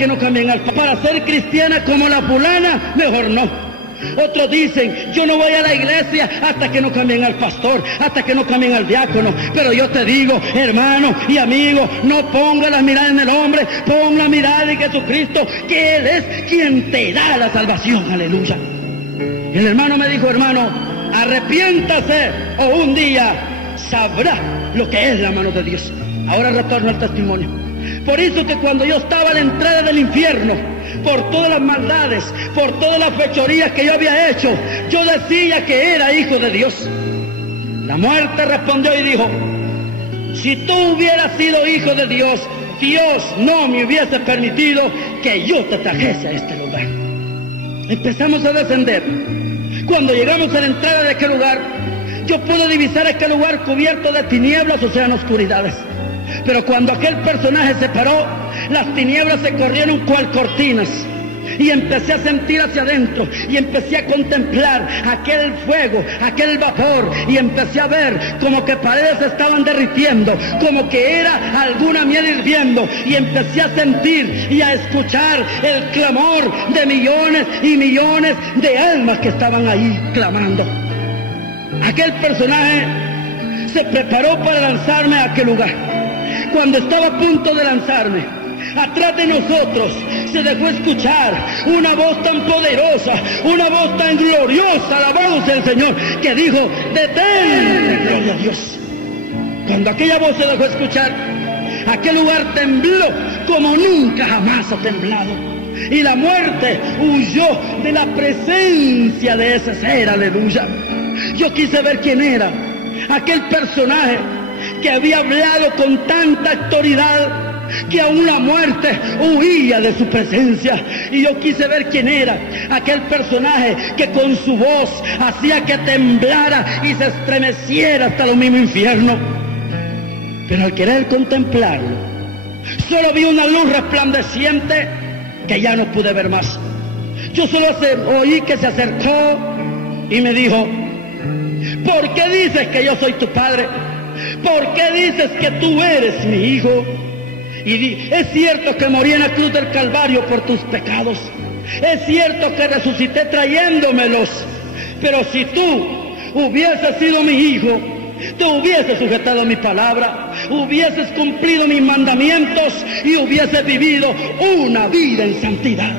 que no cambien al pastor. Para ser cristiana como la fulana, mejor no. Otros dicen, yo no voy a la iglesia hasta que no cambien al pastor, hasta que no cambien al diácono. Pero yo te digo, hermano y amigo, no ponga la mirada en el hombre, pon la mirada en Jesucristo, que Él es quien te da la salvación. Aleluya. Y el hermano me dijo, hermano, arrepiéntase o un día sabrá lo que es la mano de Dios. Ahora retorno al testimonio. Por eso que cuando yo estaba a la entrada del infierno, por todas las maldades, por todas las fechorías que yo había hecho, yo decía que era hijo de Dios. La muerte respondió y dijo, si tú hubieras sido hijo de Dios, Dios no me hubiese permitido que yo te trajese a este lugar. Empezamos a descender. Cuando llegamos a la entrada de aquel lugar, yo pude divisar aquel lugar cubierto de tinieblas, o sea, en oscuridades. Pero cuando aquel personaje se paró, las tinieblas se corrieron cual cortinas. Y empecé a sentir hacia adentro, y empecé a contemplar aquel fuego, aquel vapor, y empecé a ver como que paredes se estaban derritiendo, como que era alguna miel hirviendo, y empecé a sentir y a escuchar el clamor de millones y millones de almas que estaban ahí clamando. Aquel personaje se preparó para lanzarme a aquel lugar. Cuando estaba a punto de lanzarme, atrás de nosotros se dejó escuchar una voz tan poderosa, una voz tan gloriosa, alabado sea el Señor, que dijo, detente, gloria a Dios. Cuando aquella voz se dejó escuchar, aquel lugar tembló como nunca jamás ha temblado. Y la muerte huyó de la presencia de ese ser, aleluya. Yo quise ver quién era aquel personaje que había hablado con tanta autoridad que aún la muerte huía de su presencia. Y yo quise ver quién era aquel personaje que con su voz hacía que temblara y se estremeciera hasta lo mismo infierno. Pero al querer contemplarlo, solo vi una luz resplandeciente que ya no pude ver más. Yo solo oí que se acercó y me dijo, ¿por qué dices que yo soy tu padre? ¿Por qué dices que tú eres mi hijo? Y es cierto que morí en la cruz del Calvario por tus pecados. Es cierto que resucité trayéndomelos. Pero si tú hubieses sido mi hijo, tú hubieses sujetado mi palabra, hubieses cumplido mis mandamientos y hubieses vivido una vida en santidad.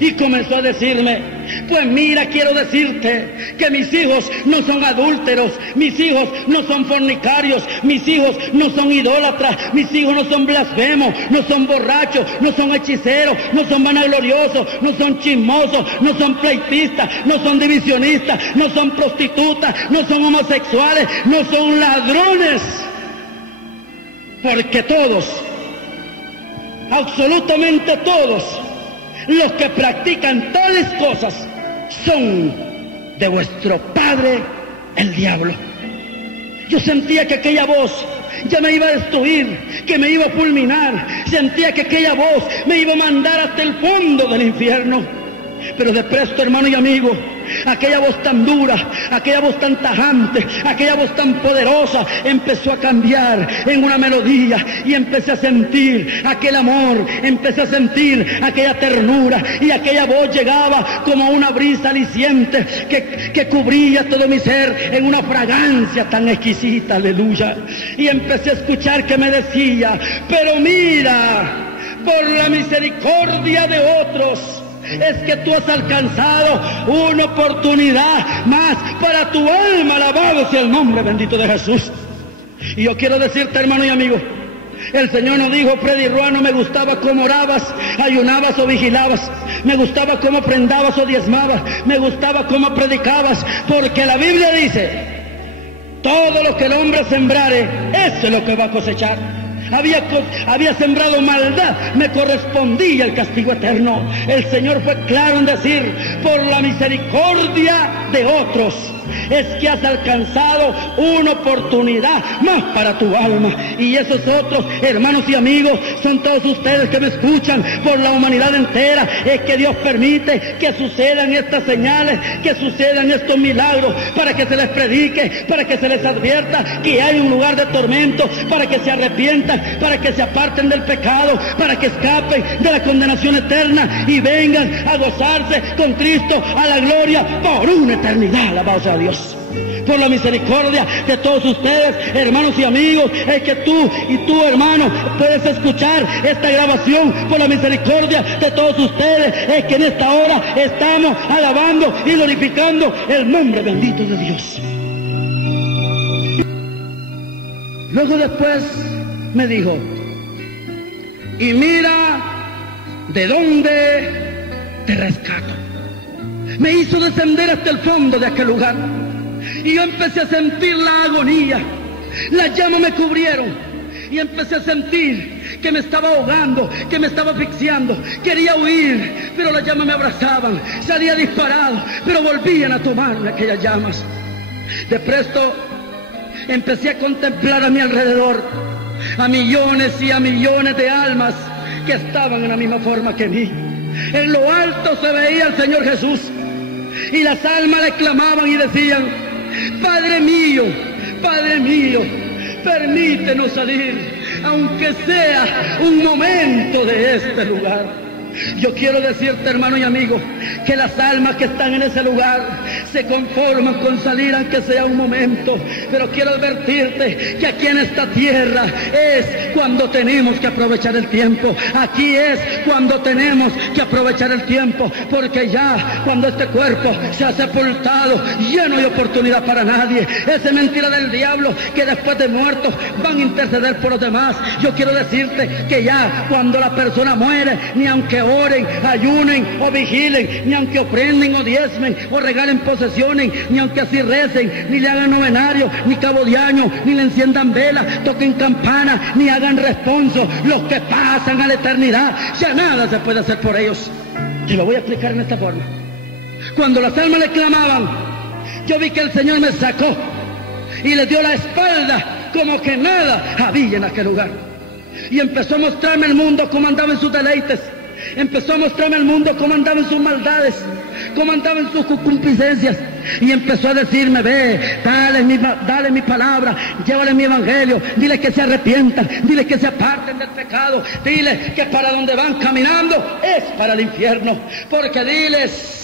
Y comenzó a decirme, pues mira, quiero decirte que mis hijos no son adúlteros, mis hijos no son fornicarios, mis hijos no son idólatras, mis hijos no son blasfemos, no son borrachos, no son hechiceros, no son vanagloriosos, no son chismosos, no son pleitistas, no son divisionistas, no son prostitutas, no son homosexuales, no son ladrones. Porque todos, absolutamente todos, los que practican tales cosas son de vuestro padre el diablo. Yo sentía que aquella voz ya me iba a destruir, que me iba a fulminar. Sentía que aquella voz me iba a mandar hasta el fondo del infierno. Pero de presto, hermano y amigo, aquella voz tan dura, aquella voz tan tajante, aquella voz tan poderosa empezó a cambiar en una melodía, y empecé a sentir aquel amor, empecé a sentir aquella ternura, y aquella voz llegaba como una brisa aliciente que cubría todo mi ser en una fragancia tan exquisita, aleluya. Y empecé a escuchar que me decía, pero mira, por la misericordia de otros es que tú has alcanzado una oportunidad más para tu alma, alabado sea el nombre bendito de Jesús. Y yo quiero decirte, hermano y amigo, el Señor nos dijo, Freddy Ruano, me gustaba cómo orabas, ayunabas o vigilabas, me gustaba cómo prendabas o diezmabas, me gustaba cómo predicabas, porque la Biblia dice, todo lo que el hombre sembrare, eso es lo que va a cosechar. Había sembrado maldad, me correspondía el castigo eterno. El Señor fue claro en decir, por la misericordia de otros, es que has alcanzado una oportunidad más para tu alma. Y esos otros, hermanos y amigos, son todos ustedes que me escuchan por la humanidad entera. Es que Dios permite que sucedan estas señales, que sucedan estos milagros, para que se les predique, para que se les advierta que hay un lugar de tormento, para que se arrepientan, para que se aparten del pecado, para que escapen de la condenación eterna y vengan a gozarse con Cristo a la gloria por una eternidad. Alabado sea Dios. Por la misericordia de todos ustedes, hermanos y amigos, es que tú y tú, hermano, puedes escuchar esta grabación. Por la misericordia de todos ustedes, es que en esta hora estamos alabando y glorificando el nombre bendito de Dios. Luego después me dijo: y mira de dónde te rescato. Me hizo descender hasta el fondo de aquel lugar y yo empecé a sentir la agonía. Las llamas me cubrieron y empecé a sentir que me estaba ahogando, que me estaba asfixiando. Quería huir, pero las llamas me abrazaban. Salía disparado, pero volvían a tomarme aquellas llamas. De presto empecé a contemplar a mi alrededor a millones y a millones de almas que estaban en la misma forma que mí. En lo alto se veía el Señor Jesús y las almas le clamaban y decían: Padre mío, permítenos salir, aunque sea un momento de este lugar. Yo quiero decirte, hermano y amigo, que las almas que están en ese lugar se conforman con salir aunque sea un momento. Pero quiero advertirte que aquí en esta tierra es cuando tenemos que aprovechar el tiempo. Aquí es cuando tenemos que aprovechar el tiempo, porque ya cuando este cuerpo se ha sepultado, ya no hay oportunidad para nadie. Esa es mentira del diablo, que después de muertos van a interceder por los demás. Yo quiero decirte que ya cuando la persona muere, ni aunque oren, ayunen o vigilen, ni aunque ofrenden o diezmen o regalen posesiones, ni aunque así recen, ni le hagan novenario, ni cabo de año, ni le enciendan vela, toquen campana, ni hagan responso, los que pasan a la eternidad, ya nada se puede hacer por ellos. Te lo voy a explicar en esta forma. Cuando las almas le clamaban, yo vi que el Señor me sacó y le dio la espalda como que nada había en aquel lugar, y empezó a mostrarme el mundo cómo andaba en sus deleites. Empezó a mostrarme al mundo cómo andaba en sus maldades, cómo andaba en sus concupiscencias, y empezó a decirme: ve, dale mi palabra, llévale mi evangelio, dile que se arrepientan, dile que se aparten del pecado, dile que para donde van caminando es para el infierno, porque diles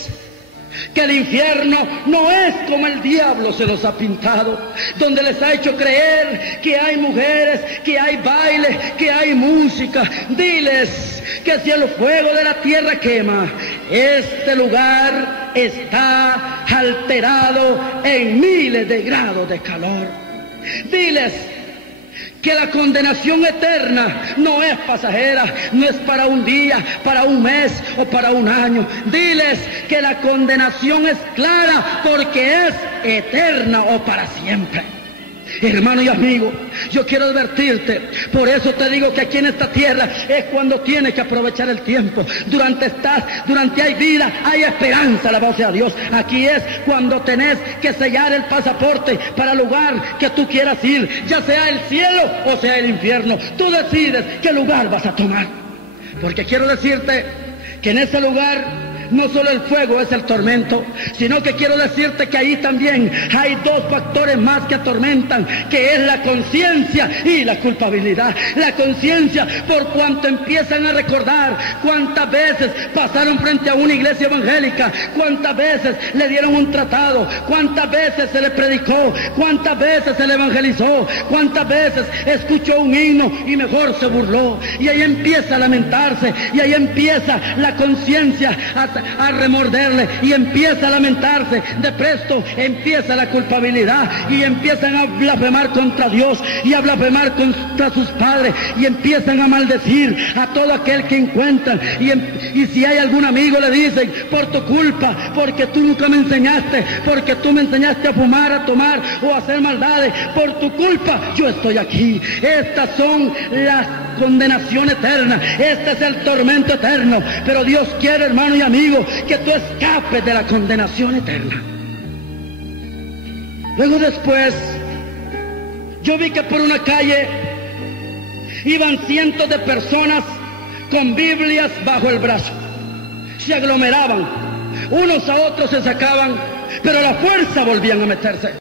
que el infierno no es como el diablo se los ha pintado, donde les ha hecho creer que hay mujeres, que hay baile, que hay música. Diles que si el fuego de la tierra quema, este lugar está alterado en miles de grados de calor. Diles que la condenación eterna no es pasajera, no es para un día, para un mes o para un año. Diles que la condenación es clara porque es eterna o para siempre. Hermano y amigo, yo quiero advertirte, por eso te digo que aquí en esta tierra es cuando tienes que aprovechar el tiempo. Durante hay vida, hay esperanza, alabado sea Dios. Aquí es cuando tenés que sellar el pasaporte para el lugar que tú quieras ir, ya sea el cielo o sea el infierno. Tú decides qué lugar vas a tomar, porque quiero decirte que en ese lugar no solo el fuego es el tormento, sino que quiero decirte que ahí también hay dos factores más que atormentan, que es la conciencia y la culpabilidad. La conciencia, por cuanto empiezan a recordar cuántas veces pasaron frente a una iglesia evangélica, cuántas veces le dieron un tratado, cuántas veces se le predicó, cuántas veces se le evangelizó, cuántas veces escuchó un himno y mejor se burló. Y ahí empieza a lamentarse, y ahí empieza la conciencia a remorderle, y empieza a lamentarse. De presto empieza la culpabilidad y empiezan a blasfemar contra Dios y a blasfemar contra sus padres, y empiezan a maldecir a todo aquel que encuentran. Y si hay algún amigo, le dicen: por tu culpa, porque tú nunca me enseñaste, porque tú me enseñaste a fumar, a tomar o a hacer maldades, por tu culpa yo estoy aquí. Estas son las condenación eterna. Este es el tormento eterno. Pero Dios quiere, hermano y amigo, que tú escapes de la condenación eterna. Luego después, yo vi que por una calle iban cientos de personas con Biblias bajo el brazo. Se aglomeraban, unos a otros se sacaban, pero a la fuerza volvían a meterse.